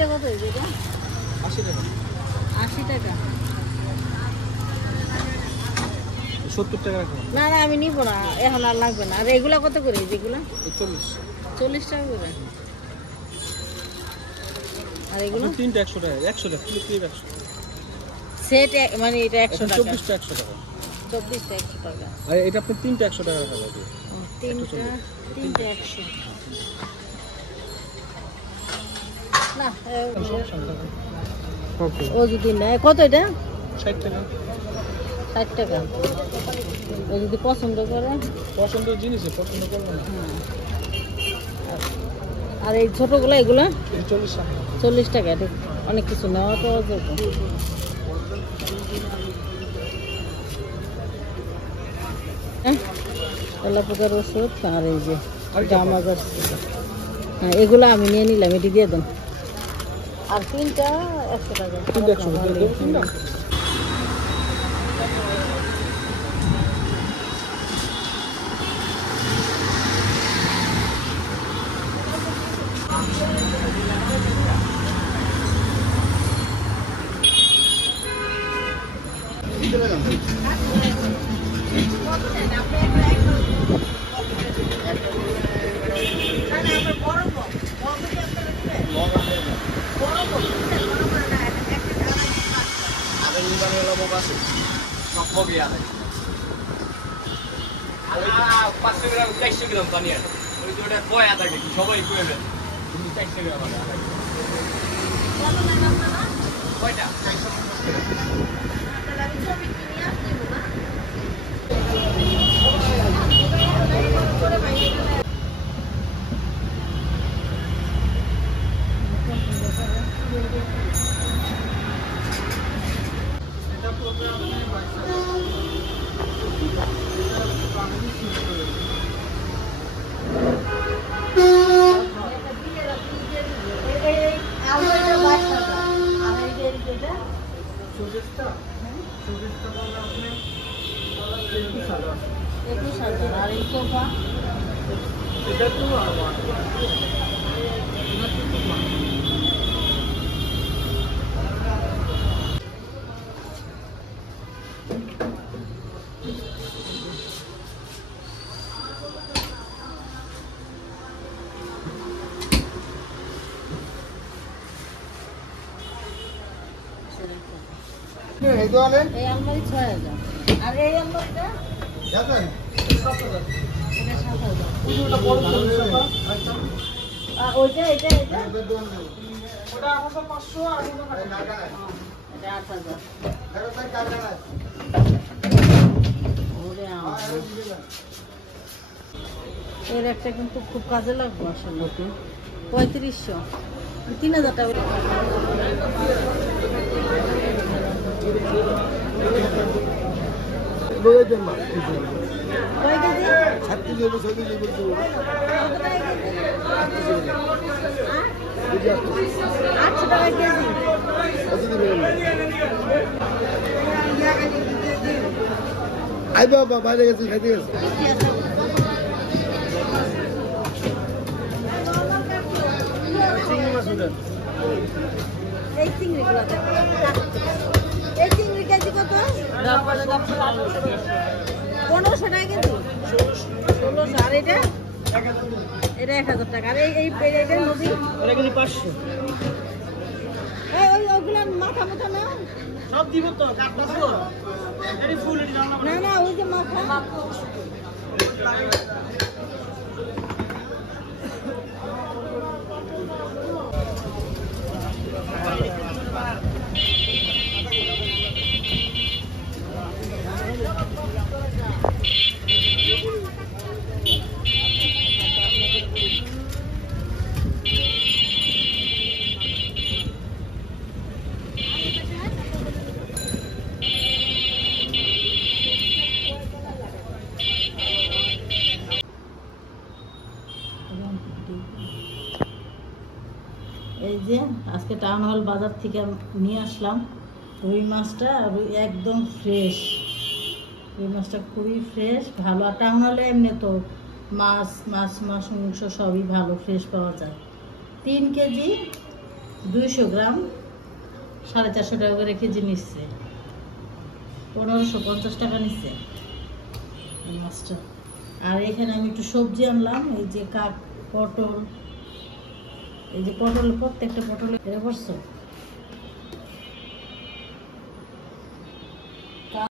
এটা কত হয়েছে এটা? 80 টাকা। 80 টাকা। 70 টাকা রাখো। না না আমি নিব না, এখন আর লাগবে না। আর এগুলা কত করে যেগুলা? 40। 40 টাকা করে। আর এগুলো? তিনটা 100 টাকা। 100 টাকা কিলো, কিলো 100। সেট মানে এটা 100 টাকা। 24 টা 100 টাকা। 24 টা 100 টাকা। আর এটা আপনি তিনটা 100 টাকা রাখা যাবে। তিনটা 100। না ওকে। ও যদি নেয় কত এটা? 60 টাকা। 60 টাকা। ও যদি পছন্দ করে, পছন্দের জিনিস পছন্দ করবে না। আর এই ছোটগুলো এগুলা 40 টাকা। 40 টাকা। এটা অনেক কিছু নেওয়া পাওয়া যাবে। তেলাপোকার ওষুধ আর এই যে জামা যাচ্ছে। হ্যাঁ এগুলো আমি নিয়ে নিলাম, এটি দিয়ে দেন। আর তিনটা 100 টাকা। তিনটা 100 টাকা দেবো তিনটা। আর এই সোফা এটা তো এই আলমারি 6000। আর এই আলমারিটা জানেন এটা 7000। ওটা বড় সোফা। আর ওইটা এটা ওটা 500 আর ওটা এটা 8000। ওরে এর একটা কিন্তু খুব কাজে লাগবে আসলে। 3500 3000 টাকা। কয় কেজি? 800 টাকা কেজি। আই বাবা বাইরে গেছে খাইতে গেছে। এই চিংড়িগুলো এই চিংড়ি কেজি কত? 1500 টাকা কেজি। 1600। আর এটা এটা 1000 টাকা। আর এই এটা নদী এটা কিন্তু 500। ওই ওগুলা মাথা মাথা না সব দিব তো কাটতাছো। এটি ফুল এটি রান্না না না ওই যে মাথা এই যে আজকে টাউন হল বাজার থেকে নিয়ে আসলাম রুই মাছটা। রুই একদম ফ্রেশ, রুই মাছটা খুবই ফ্রেশ ভালো। আর টাউন হলে এমনি তো মাছ মাছ মাছ মাংস সবই ভালো ফ্রেশ পাওয়া যায়। 3 কেজি 200 গ্রাম 450 টাকা করে কেজি নিচ্ছে, 1550 টাকা নিচ্ছে এই মাছটা। আর এখানে আমি একটু সবজি আনলাম, এই যে পটল, এই যে পটল, প্রত্যেকটা পটল এটা করছো